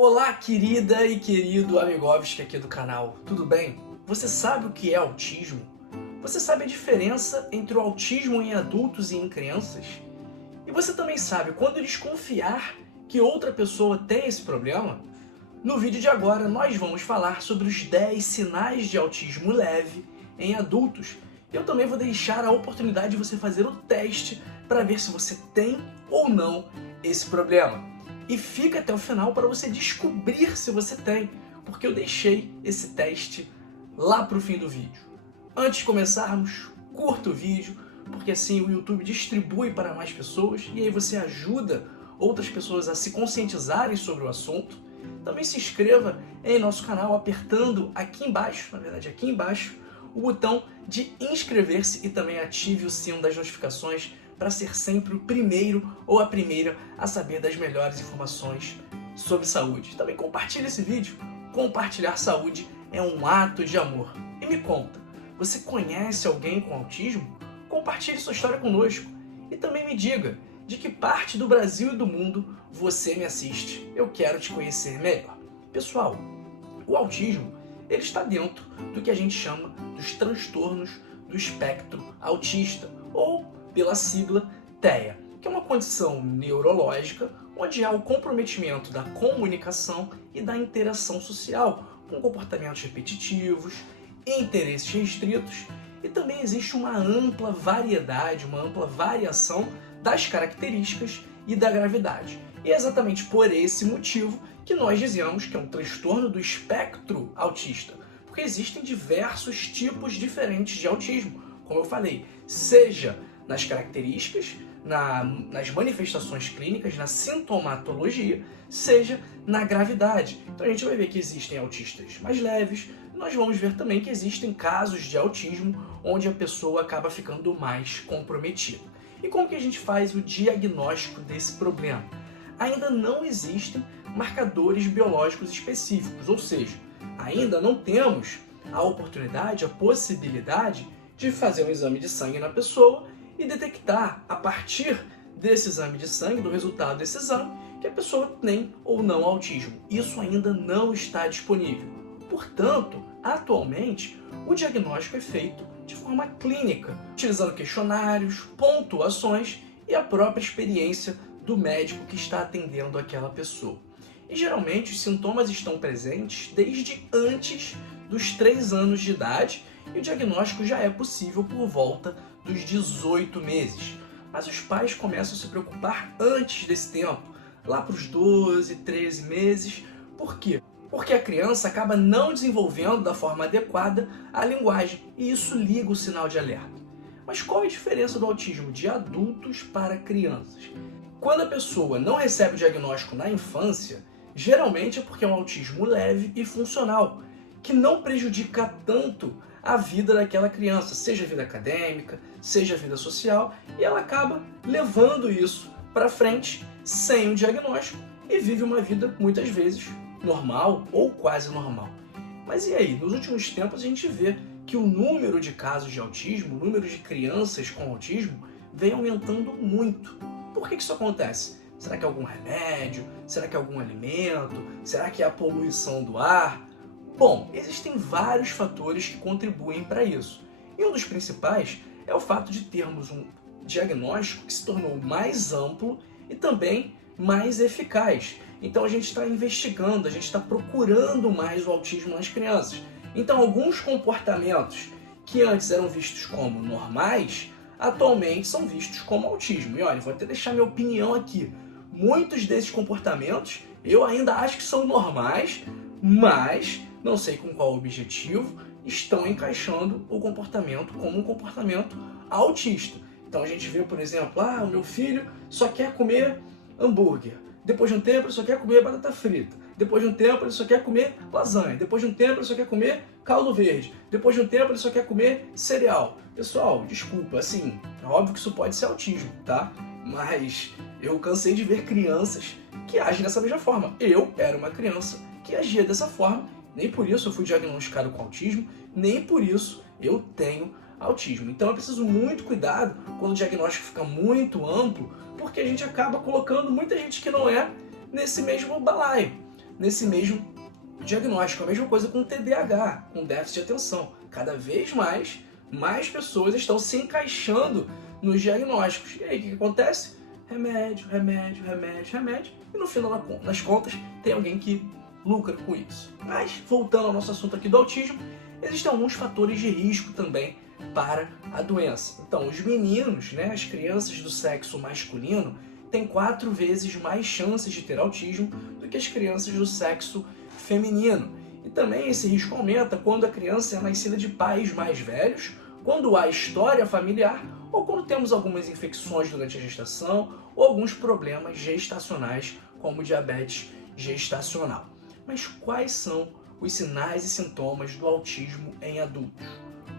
Olá, querida e querido Amigovski aqui do canal, tudo bem? Você sabe o que é autismo? Você sabe a diferença entre o autismo em adultos e em crianças? E você também sabe quando desconfiar que outra pessoa tem esse problema? No vídeo de agora nós vamos falar sobre os 10 sinais de autismo leve em adultos. Eu também vou deixar a oportunidade de você fazer o teste para ver se você tem ou não esse problema. E fica até o final para você descobrir se você tem, porque eu deixei esse teste lá para o fim do vídeo. Antes de começarmos, curta o vídeo, porque assim o YouTube distribui para mais pessoas e aí você ajuda outras pessoas a se conscientizarem sobre o assunto. Também se inscreva em nosso canal apertando aqui embaixo, na verdade aqui embaixo, o botão de inscrever-se e também ative o sino das notificações para ser sempre o primeiro ou a primeira a saber das melhores informações sobre saúde. Também compartilhe esse vídeo. Compartilhar saúde é um ato de amor. E me conta, você conhece alguém com autismo? Compartilhe sua história conosco. E também me diga de que parte do Brasil e do mundo você me assiste. Eu quero te conhecer melhor. Pessoal, o autismo ele está dentro do que a gente chama dos transtornos do espectro autista, ou pela sigla TEA, que é uma condição neurológica onde há o comprometimento da comunicação e da interação social, com comportamentos repetitivos, interesses restritos, e também existe uma ampla variedade, uma ampla variação das características e da gravidade. E é exatamente por esse motivo que nós dizemos que é um transtorno do espectro autista, porque existem diversos tipos diferentes de autismo, como eu falei, seja nas características, nas manifestações clínicas, na sintomatologia, seja na gravidade. Então a gente vai ver que existem autistas mais leves, nós vamos ver também que existem casos de autismo onde a pessoa acaba ficando mais comprometida. E como que a gente faz o diagnóstico desse problema? Ainda não existem marcadores biológicos específicos, ou seja, ainda não temos a oportunidade, a possibilidade de fazer um exame de sangue na pessoa e detectar, a partir desse exame de sangue, do resultado desse exame, que a pessoa tem ou não autismo. Isso ainda não está disponível. Portanto, atualmente, o diagnóstico é feito de forma clínica, utilizando questionários, pontuações e a própria experiência do médico que está atendendo aquela pessoa. E geralmente os sintomas estão presentes desde antes dos 3 anos de idade e o diagnóstico já é possível por volta dos 18 meses. Mas os pais começam a se preocupar antes desse tempo, lá para os 12, 13 meses. Por quê? Porque a criança acaba não desenvolvendo da forma adequada a linguagem e isso liga o sinal de alerta. Mas qual é a diferença do autismo de adultos para crianças? Quando a pessoa não recebe o diagnóstico na infância, geralmente é porque é um autismo leve e funcional, que não prejudica tanto a vida daquela criança, seja a vida acadêmica, seja a vida social, e ela acaba levando isso para frente sem o diagnóstico e vive uma vida, muitas vezes, normal ou quase normal. Mas e aí? Nos últimos tempos a gente vê que o número de casos de autismo, o número de crianças com autismo, vem aumentando muito. Por que isso acontece? Será que é algum remédio? Será que é algum alimento? Será que é a poluição do ar? Bom, existem vários fatores que contribuem para isso. E um dos principais é o fato de termos um diagnóstico que se tornou mais amplo e também mais eficaz. Então a gente está investigando, a gente está procurando mais o autismo nas crianças. Então alguns comportamentos que antes eram vistos como normais, atualmente são vistos como autismo. E olha, vou até deixar minha opinião aqui. Muitos desses comportamentos eu ainda acho que são normais, mas não sei com qual objetivo estão encaixando o comportamento como um comportamento autista. Então a gente vê, por exemplo, o meu filho só quer comer hambúrguer. Depois de um tempo ele só quer comer batata frita. Depois de um tempo ele só quer comer lasanha. Depois de um tempo ele só quer comer caldo verde. Depois de um tempo ele só quer comer cereal. Pessoal, desculpa, assim, é óbvio que isso pode ser autismo, tá? Mas eu cansei de ver crianças que agem dessa mesma forma. Eu era uma criança que agia dessa forma, nem por isso eu fui diagnosticado com autismo, nem por isso eu tenho autismo. Então é preciso muito cuidado quando o diagnóstico fica muito amplo, porque a gente acaba colocando muita gente que não é nesse mesmo balaio. nesse mesmo diagnóstico. A mesma coisa com TDAH, com déficit de atenção. Cada vez mais pessoas estão se encaixando nos diagnósticos. E aí o que acontece? Remédio, remédio, remédio, remédio. E no final das contas tem alguém que lucra com isso. Mas, voltando ao nosso assunto aqui do autismo, existem alguns fatores de risco também para a doença. Então, os meninos, as crianças do sexo masculino, têm 4 vezes mais chances de ter autismo do que as crianças do sexo feminino. E também esse risco aumenta quando a criança é nascida de pais mais velhos, quando há história familiar ou quando temos algumas infecções durante a gestação ou alguns problemas gestacionais, como diabetes gestacional. Mas quais são os sinais e sintomas do autismo em adultos?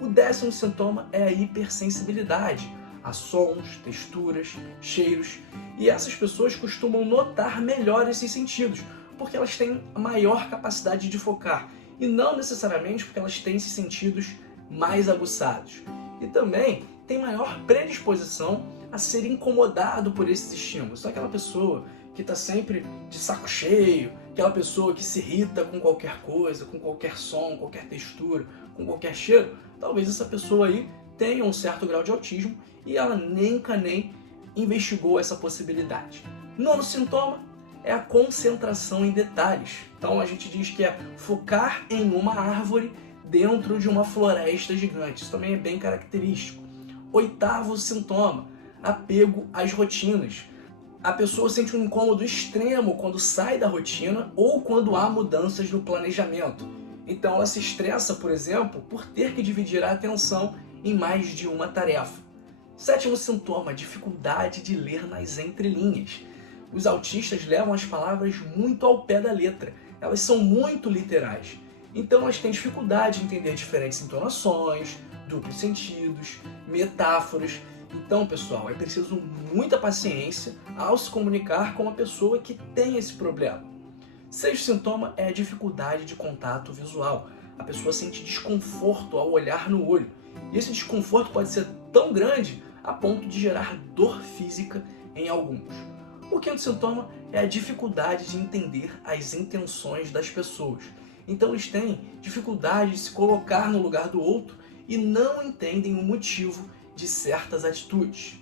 O 10º sintoma é a hipersensibilidade a sons, texturas, cheiros, e essas pessoas costumam notar melhor esses sentidos, porque elas têm maior capacidade de focar, e não necessariamente porque elas têm esses sentidos mais aguçados. E também tem maior predisposição a ser incomodado por esses estímulos. Então, aquela pessoa que está sempre de saco cheio, aquela pessoa que se irrita com qualquer coisa, com qualquer som, qualquer textura, com qualquer cheiro, talvez essa pessoa aí tenha um certo grau de autismo e ela nem investigou essa possibilidade. 9º sintoma é a concentração em detalhes. Então a gente diz que é focar em uma árvore dentro de uma floresta gigante. Isso também é bem característico. 8º sintoma, apego às rotinas. A pessoa sente um incômodo extremo quando sai da rotina ou quando há mudanças no planejamento. Então ela se estressa, por exemplo, por ter que dividir a atenção em mais de uma tarefa. 7º sintoma, dificuldade de ler nas entrelinhas. Os autistas levam as palavras muito ao pé da letra. Elas são muito literais. Então elas têm dificuldade de entender diferentes entonações, duplos sentidos, metáforas. Então, pessoal, é preciso muita paciência ao se comunicar com uma pessoa que tem esse problema. 6º sintoma é a dificuldade de contato visual. A pessoa sente desconforto ao olhar no olho. E esse desconforto pode ser tão grande a ponto de gerar dor física em alguns. O 5º sintoma é a dificuldade de entender as intenções das pessoas. Então eles têm dificuldade de se colocar no lugar do outro e não entendem o motivo de certas atitudes.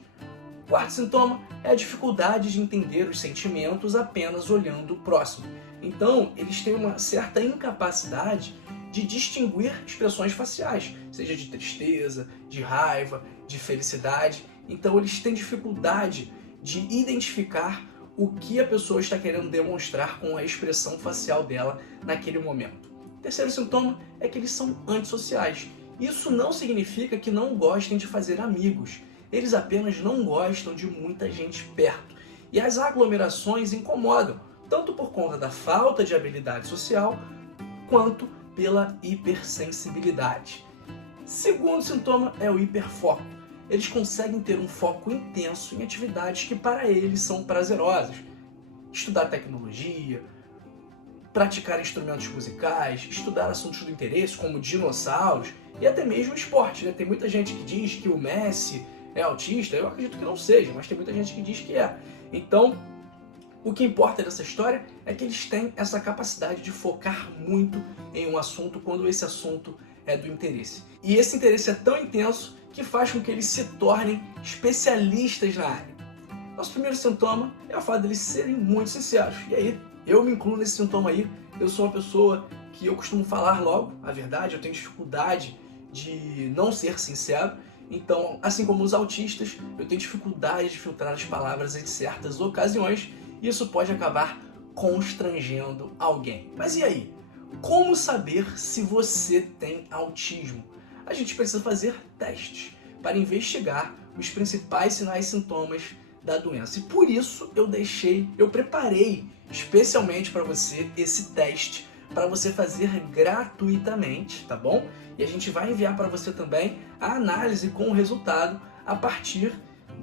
O 4º sintoma é a dificuldade de entender os sentimentos apenas olhando o próximo. Então eles têm uma certa incapacidade de distinguir expressões faciais, seja de tristeza, de raiva, de felicidade. Então eles têm dificuldade de identificar o que a pessoa está querendo demonstrar com a expressão facial dela naquele momento. O 3º sintoma é que eles são antissociais. Isso não significa que não gostem de fazer amigos. Eles apenas não gostam de muita gente perto. E as aglomerações incomodam, tanto por conta da falta de habilidade social, quanto pela hipersensibilidade. 2º sintoma é o hiperfoco. Eles conseguem ter um foco intenso em atividades que para eles são prazerosas. Estudar tecnologia, praticar instrumentos musicais, estudar assuntos do interesse como dinossauros e até mesmo esporte. Tem muita gente que diz que o Messi é autista, eu acredito que não seja, mas tem muita gente que diz que é. Então, o que importa dessa história é que eles têm essa capacidade de focar muito em um assunto quando esse assunto é do interesse. E esse interesse é tão intenso que faz com que eles se tornem especialistas na área. Nosso primeiro sintoma é o fato de eles serem muito sinceros. E aí, eu me incluo nesse sintoma aí. Eu sou uma pessoa que eu costumo falar logo a verdade, eu tenho dificuldade de não ser sincero. Então, assim como os autistas, eu tenho dificuldade de filtrar as palavras em certas ocasiões. E isso pode acabar constrangendo alguém. Mas e aí? Como saber se você tem autismo? A gente precisa fazer testes para investigar os principais sinais e sintomas da doença. E por isso eu preparei especialmente para você esse teste para você fazer gratuitamente, tá bom? E a gente vai enviar para você também a análise com o resultado a partir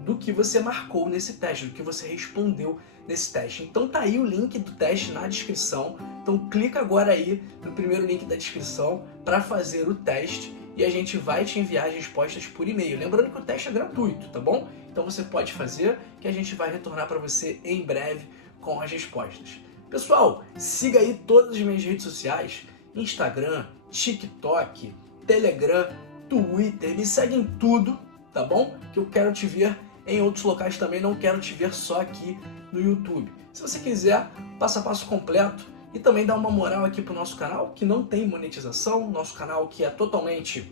do que você marcou nesse teste, do que você respondeu nesse teste. Então tá aí o link do teste na descrição. Então clica agora aí no primeiro link da descrição para fazer o teste e a gente vai te enviar as respostas por e-mail. Lembrando que o teste é gratuito, tá bom? Então você pode fazer que a gente vai retornar para você em breve com as respostas. Pessoal, siga aí todas as minhas redes sociais, Instagram, TikTok, Telegram, Twitter, me segue em tudo, tá bom? Que eu quero te ver em outros locais também, não quero te ver só aqui no YouTube. Se você quiser, passo a passo completo e também dá uma moral aqui pro nosso canal, que não tem monetização, nosso canal que é totalmente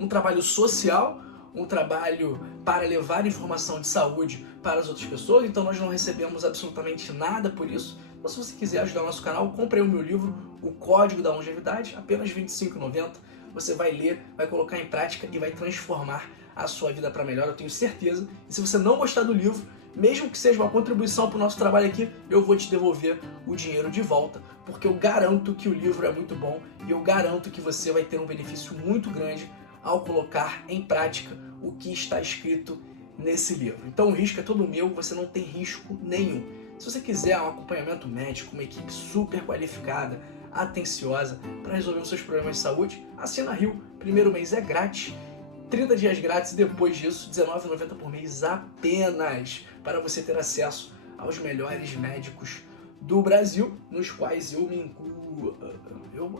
um trabalho social, um trabalho para levar informação de saúde para as outras pessoas, então nós não recebemos absolutamente nada por isso. Então se você quiser ajudar o nosso canal, compre aí o meu livro, O Código da Longevidade, apenas R$ 25,90. Você vai ler, vai colocar em prática e vai transformar a sua vida para melhor, eu tenho certeza. E se você não gostar do livro, mesmo que seja uma contribuição para o nosso trabalho aqui, eu vou te devolver o dinheiro de volta, porque eu garanto que o livro é muito bom e eu garanto que você vai ter um benefício muito grande ao colocar em prática o que está escrito nesse livro. Então o risco é todo meu, você não tem risco nenhum. Se você quiser um acompanhamento médico, uma equipe super qualificada, atenciosa, para resolver os seus problemas de saúde, assina a Rio. Primeiro mês é grátis, 30 dias grátis e depois disso R$19,90 por mês apenas, para você ter acesso aos melhores médicos do Brasil, nos quais eu me incluo.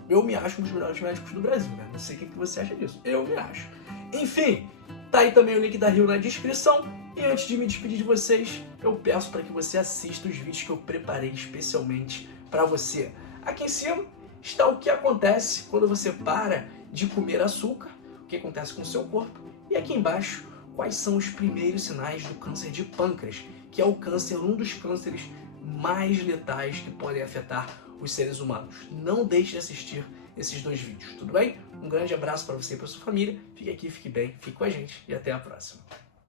Eu me acho um dos melhores médicos do Brasil, né? Não sei o que você acha disso. Eu me acho. Enfim, tá aí também o link da Rio na descrição. E antes de me despedir de vocês, eu peço para que você assista os vídeos que eu preparei especialmente para você. Aqui em cima está o que acontece quando você para de comer açúcar, o que acontece com o seu corpo. E aqui embaixo, quais são os primeiros sinais do câncer de pâncreas, que é o câncer, um dos cânceres mais letais que podem afetar os seres humanos. Não deixe de assistir esses dois vídeos, tudo bem? Um grande abraço para você e para sua família. Fique aqui, fique bem, fique com a gente e até a próxima.